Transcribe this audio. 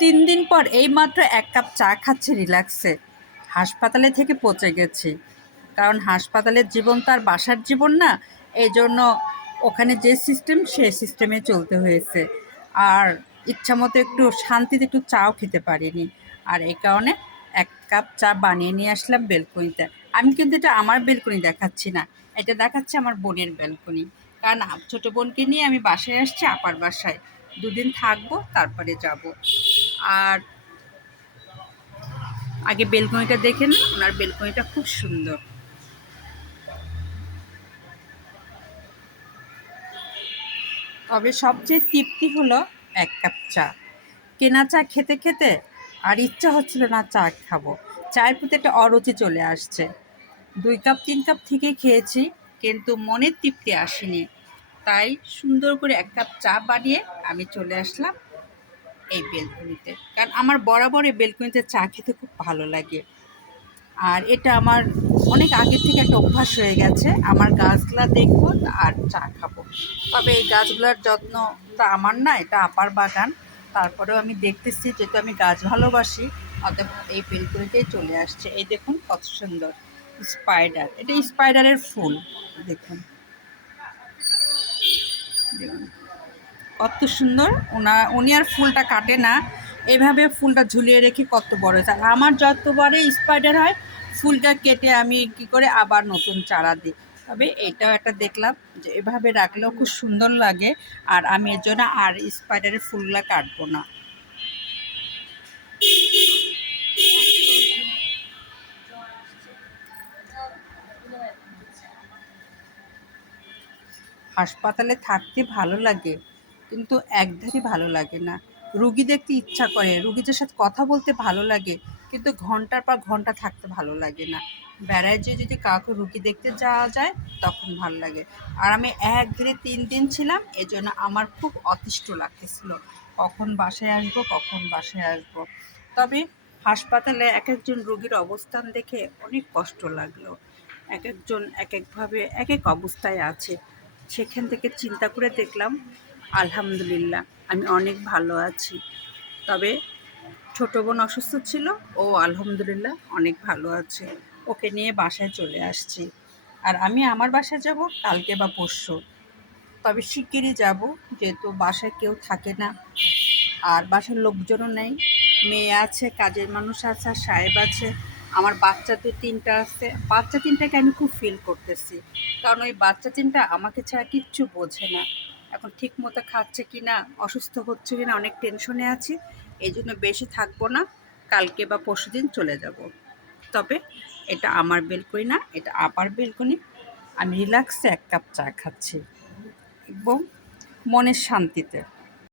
3 দিন পর এইমাত্র 1 কাপ চা খাচ্ছি রিল্যাক্সে। হাসপাতালে থেকে পচে গেছি, কারণ হাসপাতালের জীবন তো আর বাসার জীবন না। এই জন্য ওখানে যে সিস্টেম সে সিস্টেমে চলতে হয়েছে। আর ইচ্ছামতো একটু শান্তিতে একটু চাও খেতে পারিনি। আর এই কারণে 1 কাপ চা বানিয়ে নিয়ে আসলাম বেলকনিতে। আমি কিন্তু এটা আমার বেলকনি দেখাচ্ছি না, এটা দেখাচ্ছে আমার বোনের বেলকনি। কারণ ছোটো বোনকে নিয়ে আমি বাসায় আসছি, আপার বাসায় 2 দিন থাকবো, তারপরে যাব। আর আগে বেলকনিটা দেখে না, ওনার বেলকনিটা খুব সুন্দর। তবে সবচেয়ে তৃপ্তি হলো 1 কাপ চা। কেনা চা খেতে খেতে আর ইচ্ছা হচ্ছিল না চা খাবো, চায়ের প্রতি একটা অরুচি চলে আসছে। 2 কাপ 3 কাপ থেকে খেয়েছি, কিন্তু মনের তৃপ্তি আসেনি। তাই সুন্দর করে 1 কাপ চা বানিয়ে আমি চলে আসলাম এই বেলকনিতে, কারণ আমার বরাবর এই বেলকনিতে চা খেতে খুব ভালো লাগে। আর এটা আমার অনেক আগে থেকে একটা অভ্যাস হয়ে গেছে, আমার গাছগুলা দেখবো আর চা খাবো। তবে এই গাছগুলোর যত্নটা আমার না, এটা আপার বাগান। তারপরেও আমি দেখতেছি, যেহেতু আমি গাছ ভালোবাসি, অতএব এই বেলকনিতেই চলে আসছে। এই দেখুন কত সুন্দর স্পাইডার, এটা স্পাইডারের ফুল। দেখুন দেখুন কত সুন্দর। উনি আর ফুলটা কাটে না, এইভাবে ফুলটা ঝুলিয়ে রেখে কত বড় হয়েছে। আর আমার যতবারে স্পাইডার হয়, ফুলটা কেটে আমি কি করে আবার নতুন চারা দিই। তবে এটাও একটা দেখলাম যে এভাবে রাখলেও খুব সুন্দর লাগে। আর আমি এর জন্য আর স্পাইডারের ফুলগুলা কাটবো না। হাসপাতালে থাকতে ভালো লাগে, কিন্তু একধারে ভালো লাগে না। রুগী দেখতে ইচ্ছা করে, রুগীদের সাথে কথা বলতে ভালো লাগে, কিন্তু ঘন্টার পর ঘন্টা থাকতে ভালো লাগে না। বেড়ায় যেয়ে যদি কাউকে রুগী দেখতে যাওয়া যায়, তখন ভালো লাগে। আর আমি একঘেরে 3 দিন ছিলাম, এজন্য আমার খুব অতিষ্ঠ লাগতেছিল, কখন বাসায় আসবো, কখন বাসায় আসবো। তবে হাসপাতালে এক একজন রোগীর অবস্থান দেখে অনেক কষ্ট লাগলো। এক একজন এক একভাবে এক এক অবস্থায় আছে। সেখান থেকে চিন্তা করে দেখলাম, আলহামদুলিল্লাহ আমি অনেক ভালো আছি। তবে ছোটো বোন অসুস্থ ছিল, ও আলহামদুলিল্লাহ অনেক ভালো আছে। ওকে নিয়ে বাসায় চলে আসছি। আর আমি আমার বাসায় যাব কালকে বা পরশু। তবে শিগগিরই যাব, যেহেতু বাসায় কেউ থাকে না, আর বাসার লোকজনও নেই। মেয়ে আছে, কাজের মানুষ আছে, আর সাহেব আছে। আমার বাচ্চা তো 3টা আছে। বাচ্চা 3টাকে আমি খুব ফিল করতেছি, কারণ ওই বাচ্চা 3টা আমাকে ছাড়া কিচ্ছু বোঝে না। এখন ঠিক মতো খাচ্ছে কি না, অসুস্থ হচ্ছে কি না, অনেক টেনশনে আছি। এই জন্য বেশি থাকবো না, কালকে বা পরশুদিন চলে যাব। তবে এটা আমার বেলকনি না, এটা আপার বেলকনি। আমি রিল্যাক্সে 1 কাপ চা খাচ্ছি এবং মনের শান্তিতে।